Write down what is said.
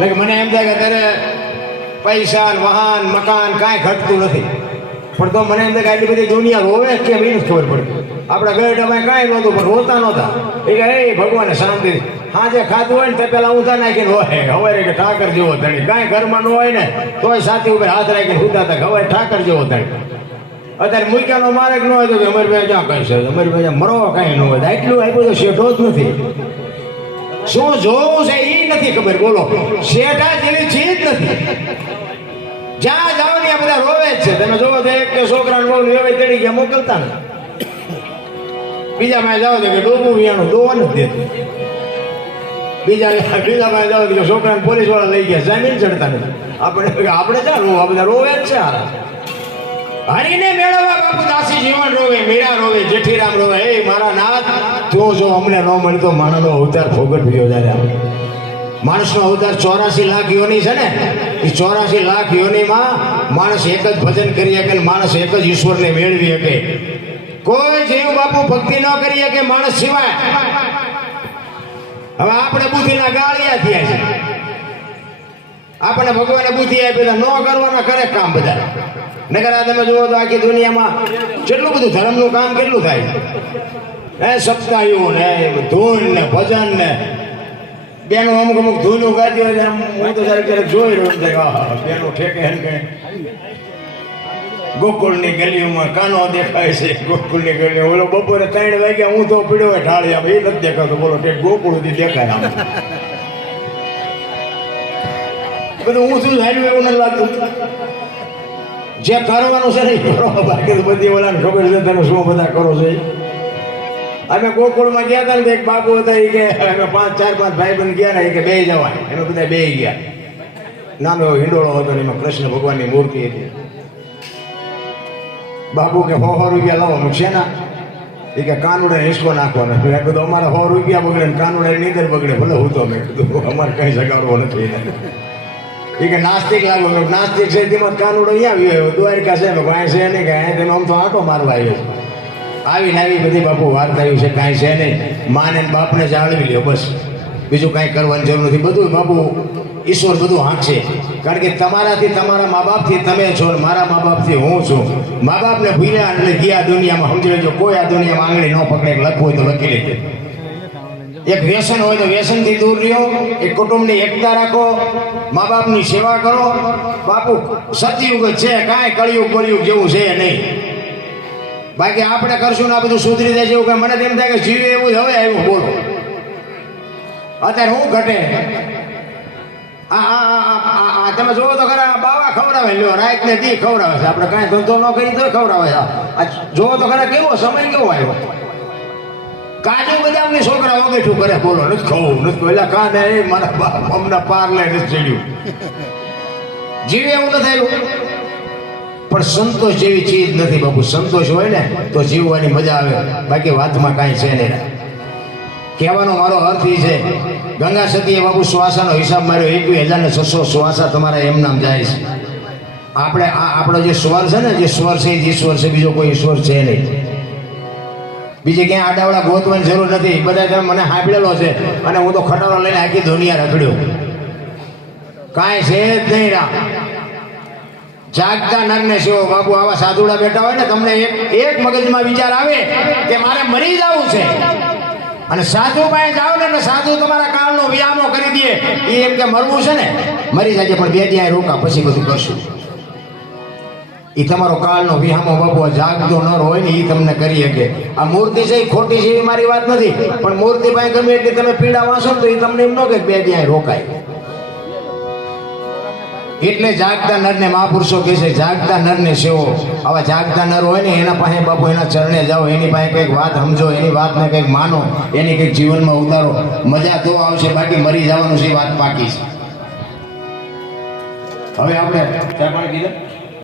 એટલે મને એમ થાય કે ત્યારે પૈસા વાહન મકાન કાંઈ ઘટતું નથી, પણ તો મને એમ થાય કે આટલી બધી દુનિયા રોવે કેમ એ ખબર પડે. આપણા ગઢમાં કાંઈ નહોતું પણ રોતા નહોતા. એ કે એ ભગવાને શાંતિ સાંજે ખાધું હોય ને તે પેલા ઊંધા નાખીને હોય હવે કે ઠાકર જેવો ધણી. કાંઈ ઘરમાં ન હોય ને તોય સાથી ઉપર હાથ રાખીને સુતા હતા હવે ઠાકર જેવો ધણી. અત્યારે મૂક્યાનો માર્ગ ન હોય તો અમારી ભાઈ ક્યાં કહી છે, અમારી ભાઈ મરવા કાંઈ ન હોય. આટલું આપ્યું તો શેઠો જ નથી. શું જોવું છે એ નથી ખબર. બોલો, શેઠા જેવી ચીજ નથી. જ્યાં જાઓ ને બધા રોવે જ છે. તમે જોવો તો એક છોકરાને બહુ લેવાય તેડી ગયા મોકલતા ને, બીજા માં જાઓ કે ડોબું વિયાનું દોવા નથી દેતું. બીજા માં જાઓ કે છોકરાને પોલીસ વાળા લઈ ગયા જમીન ચડતા નથી. આપણે ક્યાં રોવા, બધા રોવે જ છે. હારા હરીને મેળવવા બાપુ દાસી જીવન રોવે, મીરા રોવે, જેઠીરામ રોવે. એ મારા નાથ જો અમને ન મળી તો માણસનો અવતાર ફોગટ થયો. જ્યારે માણસનો અવતાર 84 લાખ યોની છે ને, એ 84 લાખ યોનીમાં માણસ એક જ ભજન કરી શકે, માણસ એક જ ઈશ્વરને મેળવી શકે. કોઈ જીવ બાપુ ભક્તિ ન કરી શકે માણસ સિવાય. હવે આપણે બુદ્ધિના ગાળિયા થયા છે. આપણને ભગવાને બુદ્ધિ આપી ન કરવાના કરે કામ બધા. નગર આ તમે જુઓ તો આખી દુનિયામાં કેટલું બધું ધર્મનું કામ કેટલું થાય. સપ્તાહયું ને ધૂન ને ભજન ને બેનો અમુક ધૂનું ગાતી હોય. હું તો ક્યારેક જોઈ રહ્યો બેનો ઠેકે કે ગોકુળની ગલીઓમાં કાનો દેખાય છે. ગોકુળની ગલી ઓલો બપોરે 3 વાગ્યા હું તો પીડ્યો હોય ઢાળિયા એ નથી દેખાતો. બોલો ઠેક ગોકુળથી દેખાય. આમ બધું હું શું હાલ્યું એવું નથી લાગતું. જે કરવાનું છે ને કરો, બાકી બધી ઓલાને ખબર છે તમે શું બધા કરો છો. અમે ગોકુળમાં ગયા હતા ને એક બાપુ હતા, એ કે અમે 4-5 ભાઈ બંધ ગયા ને, એ કે બે જવાય. એમાં બધા બે ગયા. નાનો હિંડોળો હતો ને એમાં કૃષ્ણ ભગવાનની મૂર્તિ હતી. બાપુ કે 100 રૂપિયા લાવો. છે ના એ કે કાનુડે હિસકો નાખવાનો. મેં કીધું અમારે 100 રૂપિયા બગડે ને કાનુડે નીંદર બગડે ભલે હું તો. મેં કીધું અમારે કઈ જગાડવો નથી. એ કે નાસ્તિક લાગ્યો. નાસ્તિક છે તેમાં કાનુડો અહીંયા આવ્યો દ્વારિકા છે કાંઈ છે નહીં. કાંઈ તેનો આમ તો આંટો મારવા આવ્યો. આવીને આવી બધી બાપુ વાત આવ્યું છે કાંઈ છે નહીં. માને બાપને જાળવી લ્યો બસ, બીજું કાંઈ કરવાની જરૂર નથી. બધું બાપુ ઈશ્વર બધું હાંકશે. કારણ કે તમારાથી તમારા મા બાપથી તમે છો ને મારા મા બાપથી હું છું. મા બાપને ભૂલ્યા એટલે ગયા દુનિયામાં સમજી લેજો. કોઈ આ દુનિયામાં આંગળી ન પકડે. લખવું હોય તો લખી લેજો. એક વ્યસન હોય તો વ્યસનથી દૂર રહ્યો. એક કુટુંબની એકતા રાખો, મા બાપની સેવા કરો. બાપુ સતયુગ છે, કાંઈ કળિયુગ કળિયુગ જેવું છે નહીં. બાકી આપણે કરશું ને આ બધું સુધરી જાય. એવું કે મને તેમ થાય કે જીવે એવું હવે આવ્યું. બોલો અત્યારે હું ઘટે. તમે જોવો તો ખરા બાવા ખવડાવે લ્યો, રાત ને દી ખવડાવે છે. આપણે કાંઈ ધંધો ન કરી તો ખવડાવે છે. આ જોવો તો ખરા કેવો સમય કેવો આવ્યો. કાજુ બદામની છોકરા વગેઠું કરે. બોલો નથી ખવું નથી પેલા કાને એ મારા બાપ અમને પાર લઈ નથી ચડ્યું. જીવે એવું નથી આવ્યું. પણ સંતોષ જેવી ચીજ નથી બાપુ. સંતોષ હોય ને તો જીવવાની મજા આવે. બાકી વાતમાં કાંઈ છે નહીં. કહેવાનો મારો અર્થ એ છે, ગંગા સતીએ બાપુ શ્વાસાનો હિસાબ માર્યો. 21,600 શ્વાસા તમારા એમ નામ જાય છે. આપણો જે સ્વર છે ને, જે સ્વર છે એ ઈશ્વર છે. બીજો કોઈ ઈશ્વર છે નહીં. બીજે ક્યાંય આડાવડા ગોતવાની જરૂર નથી. બધા તમે મને સાંભળેલો છે અને હું તો ખટારો લઈને આખી દુનિયા રખડ્યો. કાંઈ છે જ નહીં. જાગતા નરને સેવો. બાપુ આવા સાધુડા બેઠા હોય ને, તમને એક મગજમાં વિચાર આવે કે મારે મરી જવું છે, અને સાધુ પાસે જાઓ ને સાધુ તમારા કાળનો વ્યામો કરી દે. એ એમ કે મરવું છે ને મરી જાય, પણ 2 દિવસ રોકા પછી બધું કરશું. એ તમારો કાળનો વિહામો બાપુ જાગતો નર હોય ને એ તમને કરી શકે. આ મૂર્તિ છે એ ખોટી છે એ મારી વાત નથી, પણ મૂર્તિ પાસે ગમે એટલી તમે પીડા વાંચો ને તો એ તમને એમ ન કે 2 દિવસ રોકાય. એટલે જાગતા નરને મહાપુરુષો કહે છે, જાગતા નરને સેવો. આવા જાગતા નર હોય ને એના પાસે બાપુ એના ચરણે જાઓ, એની પાસે કંઈક વાત સમજો, એની વાતને કંઈક માનો, એની કંઈક જીવનમાં ઉતારો. મજા તો આવશે, બાકી મરી જવાનું છે વાત પાકી છે. હવે આપણે ચા પાણી કીધા.